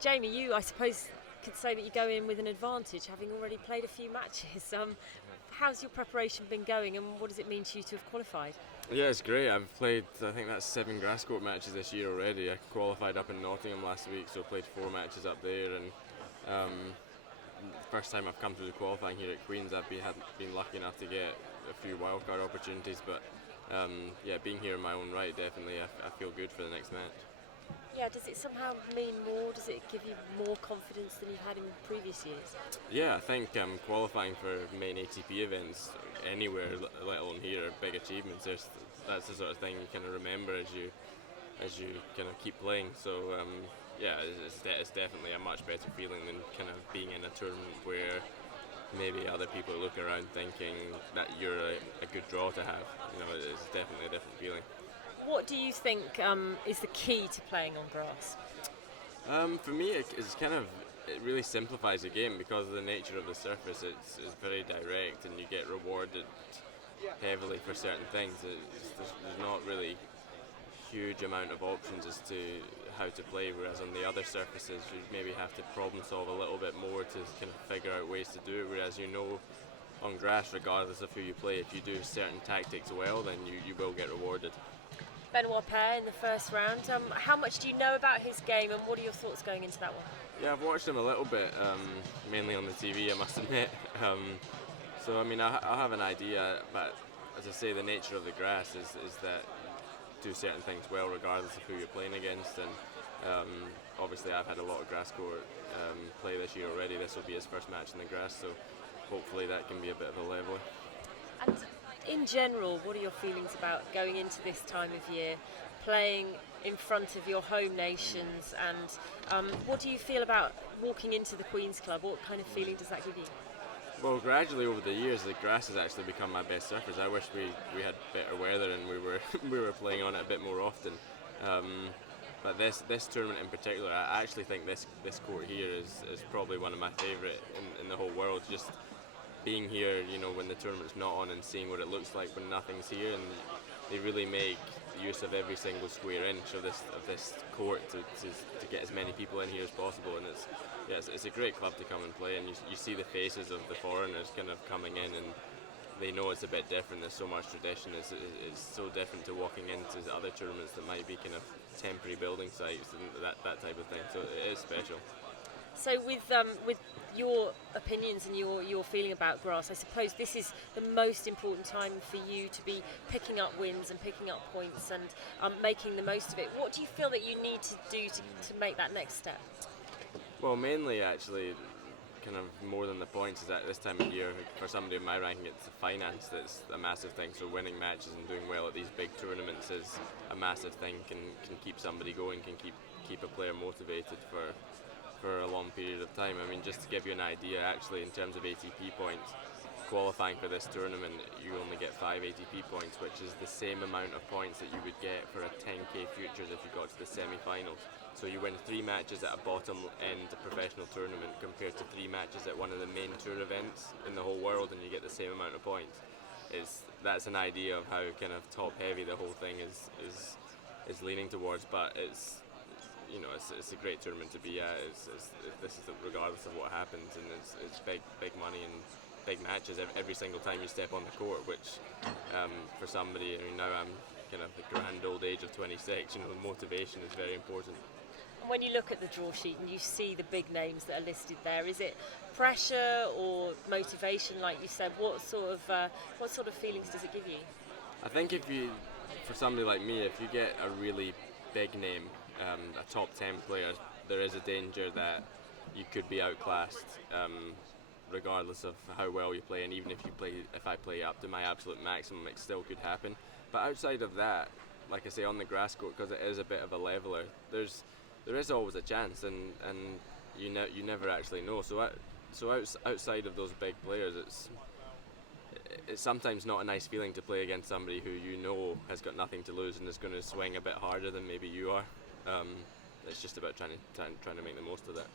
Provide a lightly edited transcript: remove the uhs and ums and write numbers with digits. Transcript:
Jamie, you, I suppose, could say that you go in with an advantage, having already played a few matches. How's your preparation been going, and what does it mean to you to have qualified? Yeah, it's great. I've played, I think that's 7 grass court matches this year already. I qualified up in Nottingham last week, so played 4 matches up there. And the first time I've come through the qualifying here at Queen's, I've been lucky enough to get a few wildcard opportunities. But yeah, being here in my own right, definitely, I feel good for the next match. Yeah, does it somehow mean more? Does it give you more confidence than you've had in previous years? Yeah, I think qualifying for main ATP events anywhere, let alone here, are big achievements. That's the sort of thing you kind of remember as you kind of keep playing. So yeah, it's definitely a much better feeling than kind of being in a tournament where maybe other people look around thinking that you're a good draw to have. You know, it's definitely a different feeling. What do you think is the key to playing on grass? For me, it really simplifies the game because of the nature of the surface. It's very direct, and you get rewarded heavily for certain things. There's not really huge amount of options as to how to play, whereas on the other surfaces you maybe have to problem solve a little bit more to kind of figure out ways to do it. Whereas on grass, regardless of who you play, if you do certain tactics well, then you will get rewarded. Benoit Paire in the first round. How much do you know about his game, and what are your thoughts going into that one? Yeah, I've watched him a little bit, mainly on the TV, I must admit. So I mean, I'll have an idea, but as I say, the nature of the grass is that do certain things well regardless of who you're playing against. And obviously I've had a lot of grass court play this year already. This will be his first match in the grass, so hopefully that can be a bit of a leveler. And in general, what are your feelings about going into this time of year, playing in front of your home nations, and what do you feel about walking into the Queen's Club? What kind of feeling does that give you? Well, gradually over the years, the grass has actually become my best surface. I wish we had better weather and we were playing on it a bit more often. But this tournament in particular, I actually think this court here is probably one of my favourite in the whole world. Just being here, you know, when the tournament's not on and seeing what it looks like when nothing's here, and they really make use of every single square inch of this court to get as many people in here as possible. And it's a great club to come and play, and you see the faces of the foreigners kind of coming in, and they know it's a bit different. There's so much tradition. It's so different to walking into other tournaments that might be kind of temporary building sites and that type of thing. So it is special. So with your opinions and your feeling about grass, I suppose this is the most important time for you to be picking up wins and picking up points and making the most of it. What do you feel that you need to do to make that next step? Well, mainly actually, kind of more than the points, is at this time of year, for somebody in my ranking, it's the finance that's a massive thing. So winning matches and doing well at these big tournaments is a massive thing, can keep somebody going, can keep a player motivated for a long period of time. I mean, just to give you an idea, actually, in terms of ATP points, qualifying for this tournament, you only get 5 ATP points, which is the same amount of points that you would get for a 10k futures if you got to the semi-finals. So you win 3 matches at a bottom end professional tournament compared to 3 matches at one of the main tour events in the whole world, and you get the same amount of points. That's an idea of how kind of top heavy the whole thing is leaning towards. But it's a great tournament to be at. This is regardless of what happens, and it's big money and big matches every single time you step on the court, which for somebody, I mean, now I'm kind of the grand old age of 26, you know, motivation is very important. And when you look at the draw sheet and you see the big names that are listed there, is it pressure or motivation, like you said? What sort of feelings does it give you? I think for somebody like me, if you get a really big name, a top 10 player, there is a danger that you could be outclassed, regardless of how well you play. And even if I play up to my absolute maximum, it still could happen. But outside of that, like I say, on the grass court, because it is a bit of a leveler, there is always a chance, and you never actually know. So outside of those big players, it's sometimes not a nice feeling to play against somebody who you know has got nothing to lose and is going to swing a bit harder than maybe you are. It's just about trying to make the most of that.